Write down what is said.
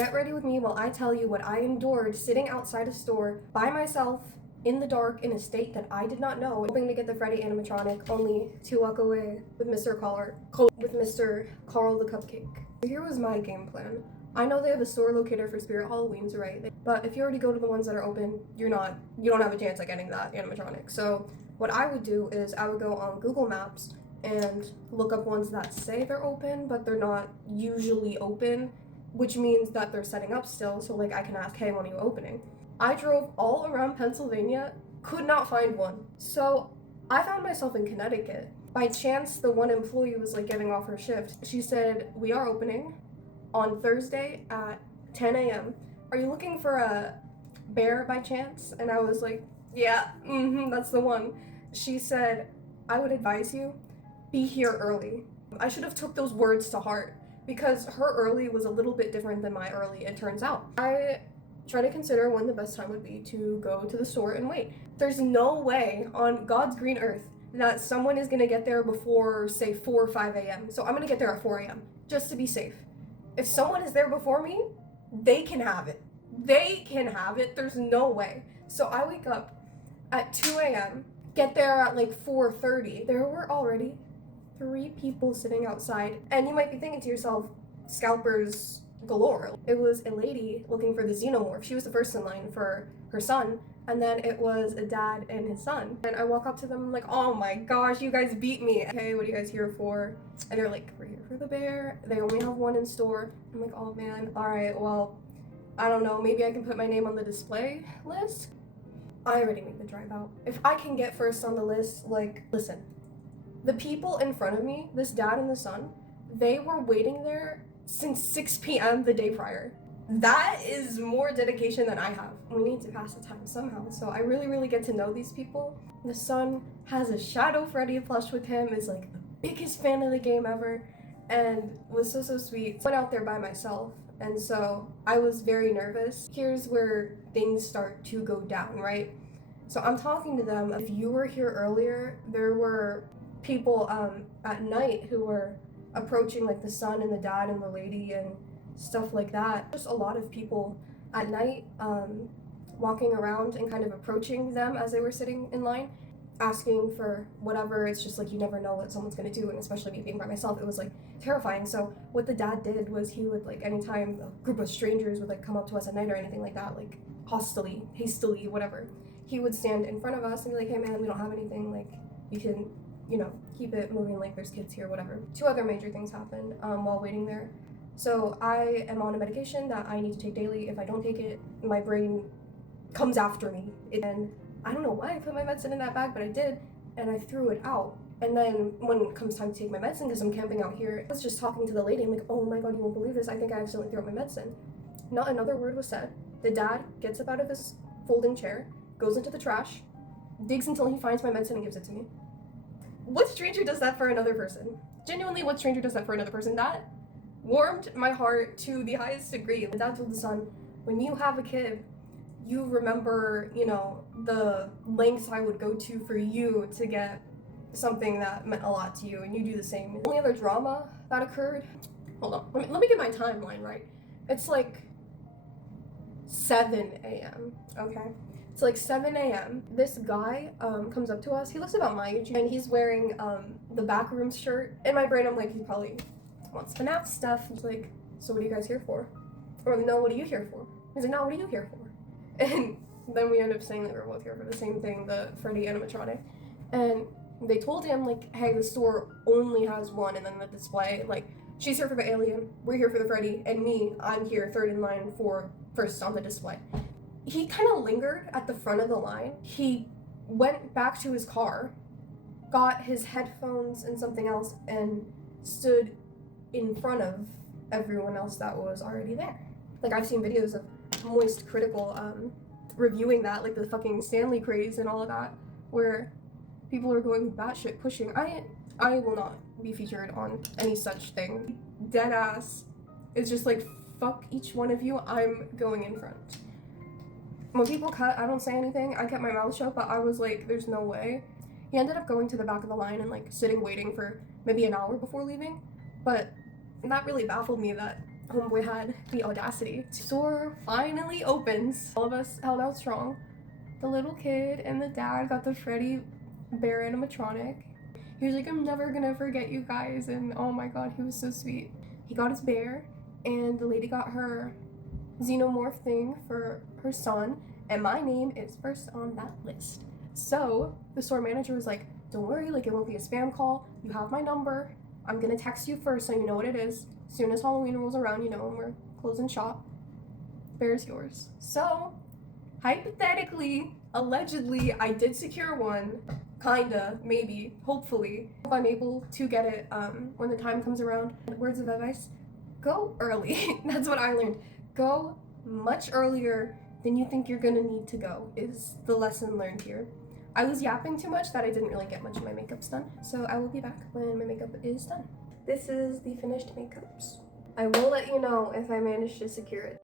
Get ready with me while I tell you what I endured sitting outside a store by myself in the dark in a state that I did not know, hoping to get the Freddy animatronic, only to walk away with Mr. Carl the Cupcake. Here was my game plan. I know they have a store locator for Spirit Halloweens, right? But if you already go to the ones that are open, you don't have a chance at getting that animatronic. So what I would do is I would go on Google Maps and look up ones that say they're open, but they're not usually open, which means that they're setting up still, so like I can ask, hey, when are you opening? I drove all around Pennsylvania, could not find one. So I found myself in Connecticut. By chance, the one employee was like getting off her shift. She said, we are opening on Thursday at 10 a.m. Are you looking for a bear by chance? And I was like, yeah, that's the one. She said, I would advise you, be here early. I should have took those words to heart because her early was a little bit different than my early, it turns out. I try to consider when the best time would be to go to the store and wait. There's no way on God's green earth that someone is gonna get there before, say, 4 or 5 a.m. So I'm gonna get there at 4 a.m. just to be safe. If someone is there before me, they can have it. They can have it. There's no way. So I wake up at 2 a.m., get there at like 4:30. There were already 3 people sitting outside. And you might be thinking to yourself, scalpers galore. It was a lady looking for the xenomorph. She was the first in line for her son. And then it was a dad and his son. And I walk up to them like, oh my gosh, you guys beat me. Okay, what are you guys here for? And they're like, we're here for the bear. They only have one in store. I'm like, oh man, all right, well, I don't know, maybe I can put my name on the display list. I already made the drive out. If I can get first on the list, like, listen, the people in front of me, this dad and the son, they were waiting there since 6 p.m. the day prior. That is more dedication than I have. We need to pass the time somehow. So I really get to know these people. The son has a Shadow Freddy plush with him, is like the biggest fan of the game ever, and was so sweet. Went out there by myself, and so I was very nervous. Here's where things start to go down, right? So I'm talking to them. If you were here earlier, there were people at night who were approaching like the son and the dad and the lady and stuff like that. Just a lot of people at night walking around and kind of approaching them as they were sitting in line, asking for whatever. It's just like you never know what someone's gonna do, and especially me being by myself, it was like terrifying. So what the dad did was he would like anytime a group of strangers would like come up to us at night or anything like that, like hastily, whatever, he would stand in front of us and be like, hey man, we don't have anything, like you can, keep it moving, like there's kids here, whatever. 2 other major things happened while waiting there. So I am on a medication that I need to take daily. If I don't take it, my brain comes after me. And I don't know why I put my medicine in that bag, but I did, and I threw it out. And then when it comes time to take my medicine, because I'm camping out here, I was just talking to the lady. I'm like, oh my God, you won't believe this. I think I accidentally threw out my medicine. Not another word was said. The dad gets up out of his folding chair, goes into the trash, digs until he finds my medicine and gives it to me. What stranger does that for another person? Genuinely, what stranger does that for another person? That warmed my heart to the highest degree. The dad told the son, when you have a kid, you remember, the lengths I would go to for you to get something that meant a lot to you, and you do the same. The only other drama that occurred, hold on, let me get my timeline right. It's like 7 a.m., okay? It's like 7 a.m. This guy comes up to us. He looks about my age, and he's wearing the Backrooms shirt. In my brain, I'm like, he probably wants fnaf stuff. He's like, so what are you guys here for? Or no, what are you here for? He's like, no, what are you here for? And then we end up saying that we're both here for the same thing, the Freddy animatronic. And they told him, like, hey, the store only has one, and then the display, like, she's here for the alien, we're here for the Freddy, and me, I'm here third in line for first on the display. He kind of lingered at the front of the line. He went back to his car, got his headphones and something else, and stood in front of everyone else that was already there. Like, I've seen videos of Moist Critical reviewing that, like the fucking Stanley craze and all of that, where people are going batshit pushing. I will not be featured on any such thing. Deadass. It's just like, fuck each one of you, I'm going in front. When people cut, I don't say anything. I kept my mouth shut, but I was like, there's no way. He ended up going to the back of the line and like sitting waiting for maybe an hour before leaving, but that really baffled me that homeboy had the audacity. Store finally opens. All of us held out strong. The little kid and the dad got the Freddy bear animatronic. He was like, I'm never gonna forget you guys, and oh my god, he was so sweet. He got his bear, and the lady got her xenomorph thing for her son, and my name is first on that list. So the store manager was like, don't worry, like it won't be a spam call. You have my number. I'm gonna text you first so you know what it is. As soon as Halloween rolls around, you know, and we're closing shop, bear's yours. So hypothetically, allegedly, I did secure one. Kinda, maybe, hopefully. Hope I'm able to get it when the time comes around. Words of advice, go early. That's what I learned. Go much earlier than you think you're gonna need to go is the lesson learned here. I was yapping too much that I didn't really get much of my makeups done, so I will be back when my makeup is done. This is the finished makeups. I will let you know if I manage to secure it.